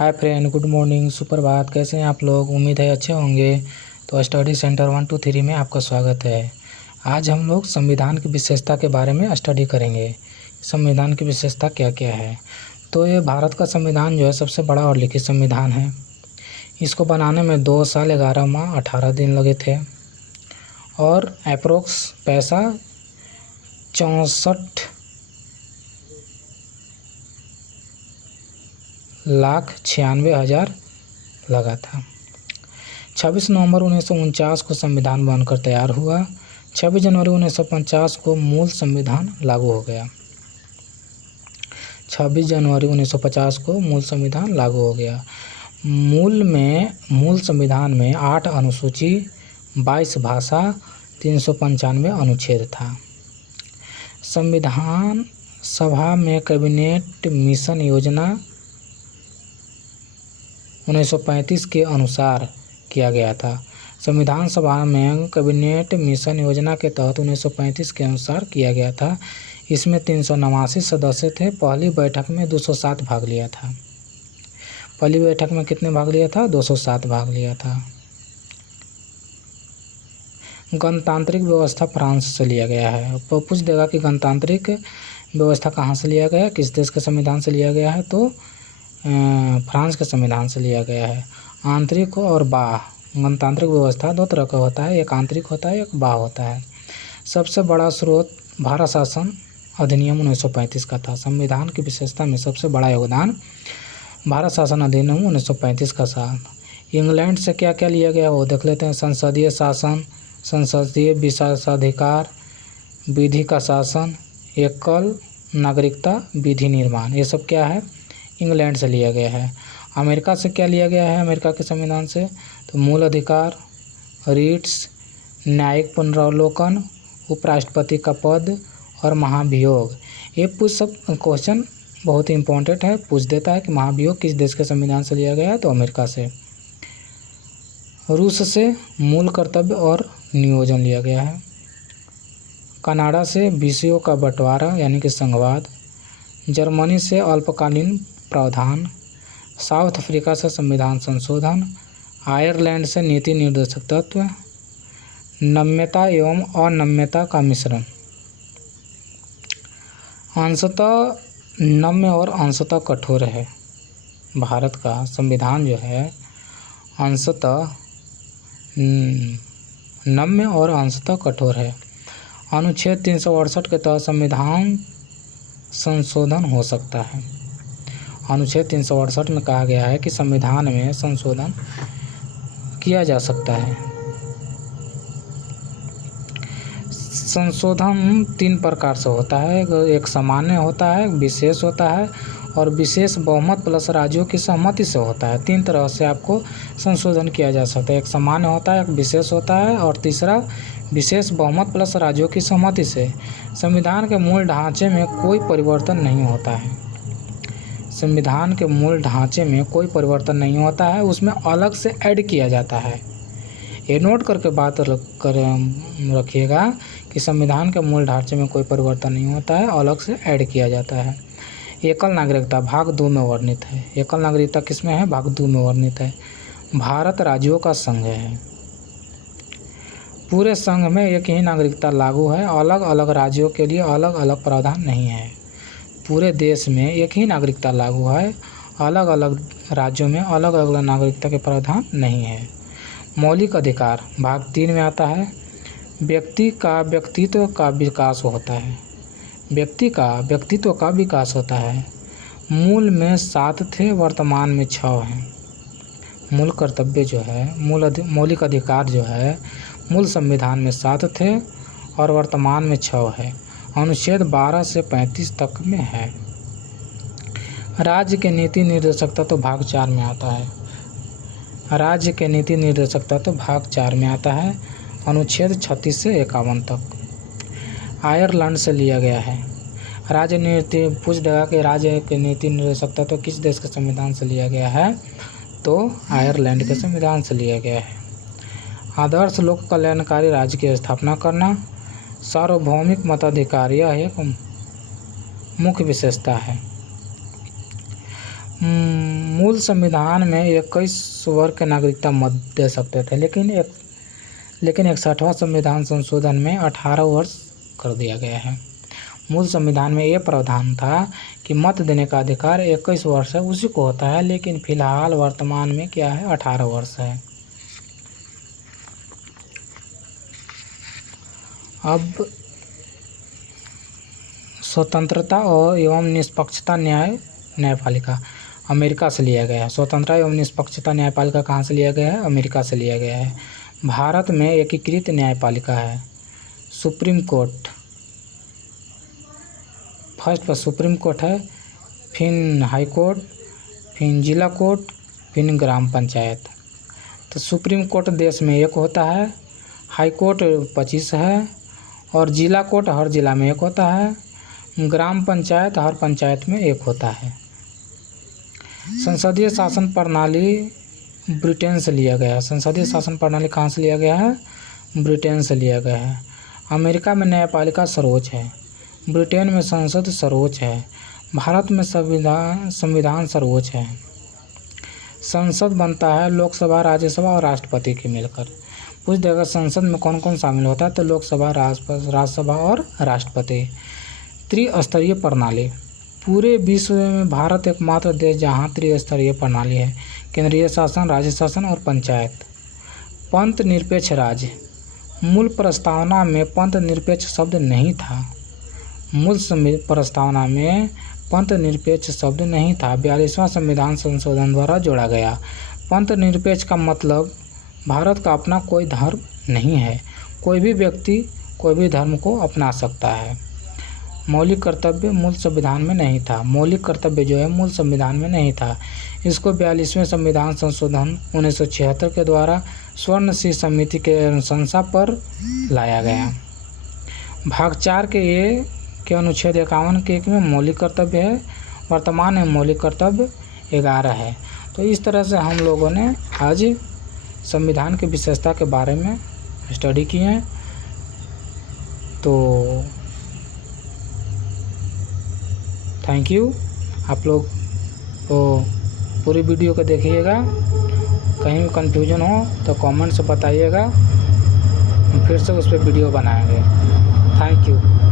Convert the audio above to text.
Hi friend, good morning, सुप्रभात। कैसे हैं आप लोग? उम्मीद है अच्छे होंगे। तो स्टडी सेंटर 123 में आपका स्वागत है। आज हम लोग संविधान की विशेषता के बारे में स्टडी करेंगे। संविधान की विशेषता क्या क्या है। तो ये भारत का संविधान जो है सबसे बड़ा और लिखित संविधान है। इसको बनाने में 2 साल 11 माह 18 दिन लगे थे और अप्रोक्स पैसा 64,96,000 लगा था। 26 नवंबर 1949 को संविधान बनकर तैयार हुआ। 26 जनवरी 1950 को मूल संविधान लागू हो गया। 26 जनवरी 1950 को मूल संविधान लागू हो गया। मूल संविधान में 8 अनुसूची, 22 भाषा, 395 अनुच्छेद था। संविधान सभा में कैबिनेट मिशन योजना 1935 के अनुसार किया गया था। संविधान सभा में कैबिनेट मिशन योजना के तहत 1935 के अनुसार किया गया था। इसमें 389 सदस्य थे। पहली बैठक में 207 भाग लिया था। पहली बैठक में कितने भाग लिया था? 207 भाग लिया था। गणतांत्रिक व्यवस्था फ्रांस से लिया गया है। तो पूछ देगा कि गणतांत्रिक व्यवस्था कहाँ से लिया गया है, किस देश के संविधान से लिया गया है। तो फ्रांस के संविधान से लिया गया है। आंतरिक और बाह्य गणतांत्रिक व्यवस्था 2 तरह का होता है, एक आंतरिक होता है, एक बाह्य होता है। सबसे बड़ा स्रोत भारत शासन अधिनियम 1935 का था। संविधान की विशेषता में सबसे बड़ा योगदान भारत शासन अधिनियम 1935 का था। इंग्लैंड से क्या क्या लिया गया वो देख लेते हैं। संसदीय शासन, संसदीय विशेषाधिकार, विधि का शासन, एकल नागरिकता, विधि निर्माण, ये सब क्या है? इंग्लैंड से लिया गया है। अमेरिका से क्या लिया गया है? अमेरिका के संविधान से तो मूल अधिकार, रिट्स, न्यायिक पुनरावलोकन, उपराष्ट्रपति का पद और महाभियोग। ये सब क्वेश्चन बहुत ही इंपॉर्टेंट है, पूछ देता है कि महाभियोग किस देश के संविधान से लिया गया है? तो अमेरिका से। रूस से मूल कर्तव्य और नियोजन लिया गया है। कनाडा से विषयों का बंटवारा यानी कि संघवाद। जर्मनी से अल्पकालीन प्रावधान। साउथ अफ्रीका से संविधान संशोधन। आयरलैंड से नीति निर्देशक तत्व। नम्यता एवं अनम्यता का मिश्रण। अंशतः नम्य और अंशतः कठोर है। भारत का संविधान जो है अंशतः नम्य और अंशतः कठोर है। अनुच्छेद 368 के तहत संविधान संशोधन हो सकता है। अनुच्छेद 368 में कहा गया है कि संविधान में संशोधन किया जा सकता है। संशोधन 3 प्रकार से होता है। एक सामान्य होता है, एक विशेष होता है और विशेष बहुमत प्लस राज्यों की सहमति से होता है। 3 तरह से आपको संशोधन किया जा सकता है। एक सामान्य होता है, एक विशेष होता है और तीसरा विशेष बहुमत प्लस राज्यों की सहमति से। संविधान के मूल ढांचे में कोई परिवर्तन नहीं होता है। संविधान के मूल ढांचे में कोई परिवर्तन नहीं होता है, उसमें अलग से ऐड किया जाता है। ये नोट करके बात रखिएगा कि संविधान के मूल ढांचे में कोई परिवर्तन नहीं होता है, अलग से ऐड किया जाता है। एकल नागरिकता भाग 2 में वर्णित है। एकल नागरिकता किसमें है? भाग 2 में वर्णित है। भारत राज्यों का संघ है। पूरे संघ में एक ही नागरिकता लागू है। अलग अलग राज्यों के लिए अलग अलग प्रावधान नहीं है। पूरे देश में एक ही नागरिकता लागू है। अलग अलग राज्यों में अलग अलग नागरिकता के प्रावधान नहीं है। मौलिक अधिकार भाग 3 में आता है। व्यक्ति का व्यक्तित्व का विकास होता है। व्यक्ति का व्यक्तित्व का विकास होता है। मूल में 7 थे, वर्तमान में 6 हैं। मूल कर्तव्य जो है, मौलिक अधिकार जो है मूल संविधान में 7 थे और वर्तमान में 6 है। अनुच्छेद 12 से 35 तक में है। राज्य के नीति निर्देशक तत्व भाग 4 में आता है। राज्य के नीति निर्देशक तत्व भाग 4 में आता है। अनुच्छेद 36 से 51 तक। आयरलैंड से लिया गया है। राज्य नीति पूछ देगा कि राज्य के नीति निर्देशक तत्व किस देश के संविधान से लिया गया है? तो आयरलैंड के संविधान से लिया गया है। आदर्श लोक कल्याणकारी राज्य की स्थापना करना। सार्वभौमिक मताधिकार यह एक मुख्य विशेषता है। मूल संविधान में 21 वर्ग के नागरिकता मत दे सकते थे, लेकिन 61वां संविधान संशोधन में 18 वर्ष कर दिया गया है। मूल संविधान में ये प्रावधान था कि मत देने का अधिकार 21 वर्ष है उसी को होता है, लेकिन फिलहाल वर्तमान में क्या है, 18 वर्ष है। अब स्वतंत्रता और एवं निष्पक्षता न्यायपालिका अमेरिका से लिया गया है। स्वतंत्रता एवं निष्पक्षता न्यायपालिका कहाँ से लिया गया है? अमेरिका से लिया गया है। भारत में एकीकृत न्यायपालिका है। सुप्रीम कोर्ट, फर्स्ट पर सुप्रीम कोर्ट है, फिर हाई कोर्ट, फिर जिला कोर्ट, फिर ग्राम पंचायत। तो सुप्रीम कोर्ट देश में एक होता है, हाई कोर्ट 25 है, और जिला कोर्ट हर जिला में एक होता है, ग्राम पंचायत हर पंचायत में एक होता है। संसदीय शासन प्रणाली ब्रिटेन से लिया गया है। संसदीय शासन प्रणाली कहाँ से लिया गया है? ब्रिटेन से लिया गया है। अमेरिका में न्यायपालिका सर्वोच्च है, ब्रिटेन में संसद सर्वोच्च है, भारत में संविधान सर्वोच्च है। संसद बनता है लोकसभा, राज्यसभा और राष्ट्रपति के मिलकर। पूछ देगा संसद में कौन कौन शामिल होता है, तो लोकसभा, राज्यसभा और राष्ट्रपति। त्रिस्तरीय प्रणाली, पूरे विश्व में भारत एकमात्र देश जहाँ त्रिस्तरीय प्रणाली है, केंद्रीय शासन, राज्य शासन और पंचायत। पंथ निरपेक्ष राज्य, मूल प्रस्तावना में पंथ निरपेक्ष शब्द नहीं था। मूल प्रस्तावना में पंथ निरपेक्ष शब्द नहीं था, 42वां संविधान संशोधन द्वारा जोड़ा गया। पंथ निरपेक्ष का मतलब भारत का अपना कोई धर्म नहीं है, कोई भी व्यक्ति कोई भी धर्म को अपना सकता है। मौलिक कर्तव्य मूल संविधान में नहीं था, मौलिक कर्तव्य जो है मूल संविधान में नहीं था। इसको 42वें संविधान संशोधन 1976 के द्वारा स्वर्ण सिंह समिति के अनुशंसा पर लाया गया। भाग 4 के अनुच्छेद 51 के 1 में मौलिक कर्तव्य है, वर्तमान में मौलिक कर्तव्य 11 है। तो इस तरह से हम लोगों ने आज संविधान की विशेषता के बारे में स्टडी की है। तो थैंक यू। आप लोग तो पूरी वीडियो को देखिएगा, कहीं भी कन्फ्यूजन हो तो कमेंट से बताइएगा, हम फिर से उस पर वीडियो बनाएंगे। Thank you.